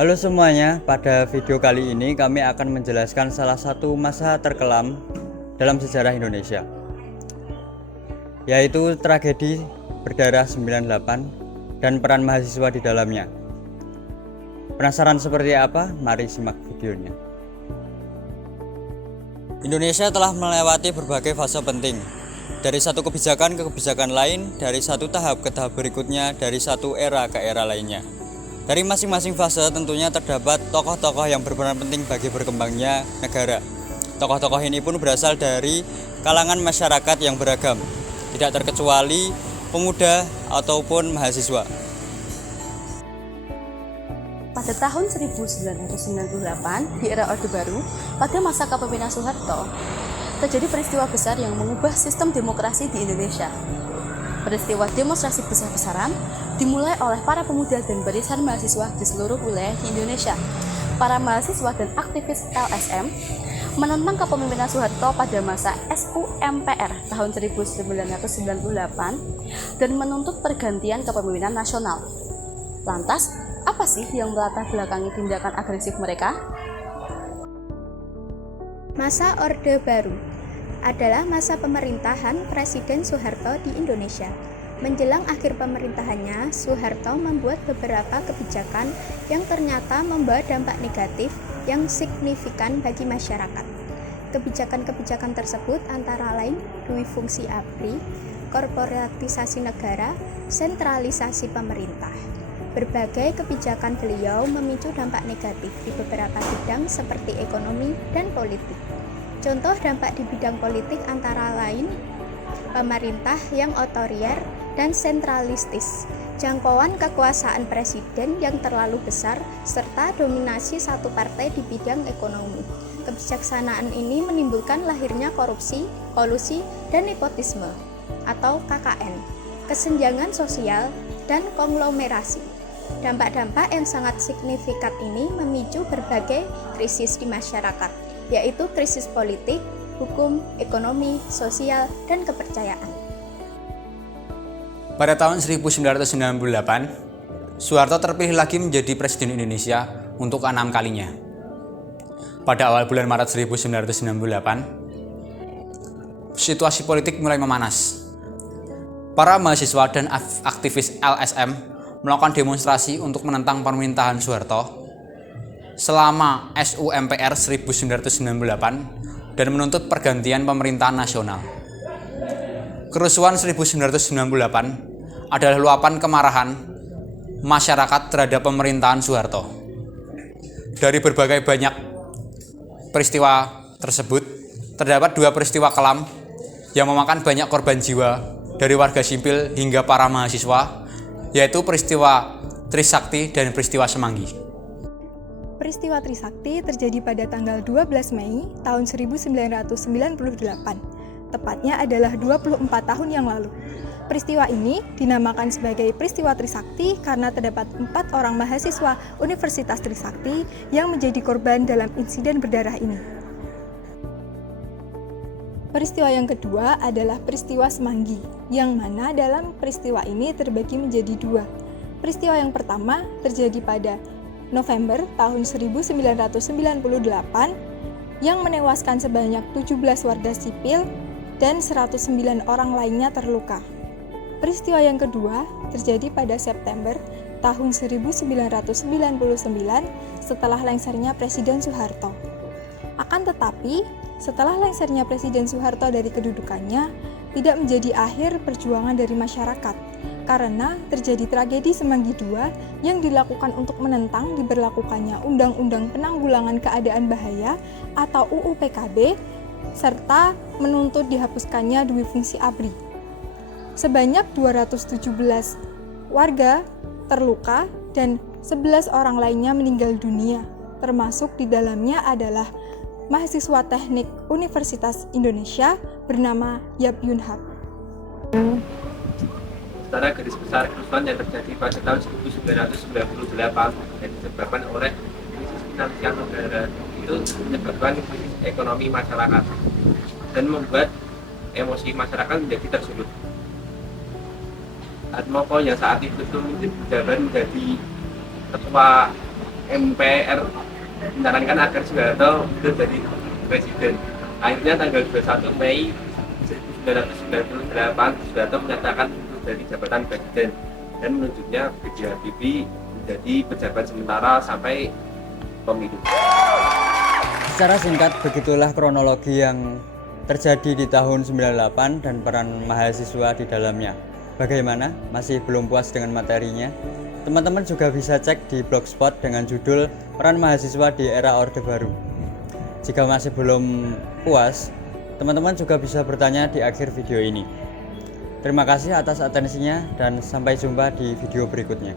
Halo semuanya, pada video kali ini kami akan menjelaskan salah satu masa terkelam dalam sejarah Indonesia, yaitu tragedi berdarah 98 dan peran mahasiswa di dalamnya. Penasaran seperti apa? Mari simak videonya. Indonesia telah melewati berbagai fase penting, dari satu kebijakan ke kebijakan lain, dari satu tahap ke tahap berikutnya, dari satu era ke era lainnya. Dari masing-masing fase tentunya terdapat tokoh-tokoh yang berperan penting bagi berkembangnya negara. Tokoh-tokoh ini pun berasal dari kalangan masyarakat yang beragam, tidak terkecuali pemuda ataupun mahasiswa. Pada tahun 1998, di era Orde Baru, pada masa kepemimpinan Soeharto, terjadi peristiwa besar yang mengubah sistem demokrasi di Indonesia. Peristiwa demonstrasi besar-besaran dimulai oleh para pemuda dan barisan mahasiswa di seluruh wilayah di Indonesia. Para mahasiswa dan aktivis LSM menentang kepemimpinan Soeharto pada masa SUMPR tahun 1998 dan menuntut pergantian kepemimpinan nasional. Lantas, apa sih yang melatar belakangi tindakan agresif mereka? Masa Orde Baru adalah masa pemerintahan Presiden Soeharto di Indonesia. Menjelang akhir pemerintahannya, Soeharto membuat beberapa kebijakan yang ternyata membawa dampak negatif yang signifikan bagi masyarakat. Kebijakan-kebijakan tersebut antara lain dui fungsi ABRI, korporatisasi negara, sentralisasi pemerintah. Berbagai kebijakan beliau memicu dampak negatif di beberapa bidang seperti ekonomi dan politik. Contoh dampak di bidang politik antara lain pemerintah yang otoriter dan sentralistis, jangkauan kekuasaan presiden yang terlalu besar, serta dominasi satu partai di bidang ekonomi. Kebijaksanaan ini menimbulkan lahirnya korupsi, kolusi, dan nepotisme atau KKN, kesenjangan sosial, dan konglomerasi. Dampak-dampak yang sangat signifikan ini memicu berbagai krisis di masyarakat, yaitu krisis politik, hukum, ekonomi, sosial, dan kepercayaan. Pada tahun 1998, Soeharto terpilih lagi menjadi Presiden Indonesia untuk ke-6 kalinya. Pada awal bulan Maret 1998, situasi politik mulai memanas. Para mahasiswa dan aktivis LSM melakukan demonstrasi untuk menentang pemerintahan Soeharto selama SUMPR 1998 dan menuntut pergantian pemerintahan nasional. Kerusuhan 1998 adalah luapan kemarahan masyarakat terhadap pemerintahan Soeharto. Dari berbagai banyak peristiwa tersebut, terdapat 2 peristiwa kelam yang memakan banyak korban jiwa dari warga sipil hingga para mahasiswa, yaitu peristiwa Trisakti dan peristiwa Semanggi. Peristiwa Trisakti terjadi pada tanggal 12 Mei tahun 1998, tepatnya adalah 24 tahun yang lalu. Peristiwa ini dinamakan sebagai peristiwa Trisakti karena terdapat 4 orang mahasiswa Universitas Trisakti yang menjadi korban dalam insiden berdarah ini. Peristiwa yang kedua adalah peristiwa Semanggi, yang mana dalam peristiwa ini terbagi menjadi 2. Peristiwa yang pertama terjadi pada November tahun 1998 yang menewaskan sebanyak 17 warga sipil dan 109 orang lainnya terluka. Peristiwa yang kedua terjadi pada September tahun 1999 setelah lengsernya Presiden Soeharto. Akan tetapi, setelah lengsernya Presiden Soeharto dari kedudukannya, tidak menjadi akhir perjuangan dari masyarakat, karena terjadi tragedi Semanggi II yang dilakukan untuk menentang diberlakukannya Undang-Undang Penanggulangan Keadaan Bahaya atau UU PKB, serta menuntut dihapuskannya dui fungsi ABRI. Sebanyak 217 warga terluka dan 11 orang lainnya meninggal dunia, termasuk di dalamnya adalah mahasiswa teknik Universitas Indonesia bernama Yap Yunhap. Secara garis besar, kerusuhan yang terjadi pada tahun 1998 yang disebabkan oleh krisis finansial negara itu menyebabkan krisis ekonomi masyarakat dan membuat emosi masyarakat menjadi tersulut. Atmoko yang saat itu menjadi ketua MPR menyarankan agar Soeharto mundur jadi presiden. Akhirnya tanggal 21 Mei 1998 Soeharto menyatakan mundur dari jabatan presiden dan menunjuknya B.J. Habibie menjadi pejabat sementara sampai pemilu. Secara singkat, begitulah kronologi yang terjadi di tahun 98 dan peran mahasiswa di dalamnya. Bagaimana? Masih belum puas dengan materinya? Teman-teman juga bisa cek di Blogspot dengan judul Peran Mahasiswa di Era Orde Baru. Jika masih belum puas, teman-teman juga bisa bertanya di akhir video ini. Terima kasih atas atensinya dan sampai jumpa di video berikutnya.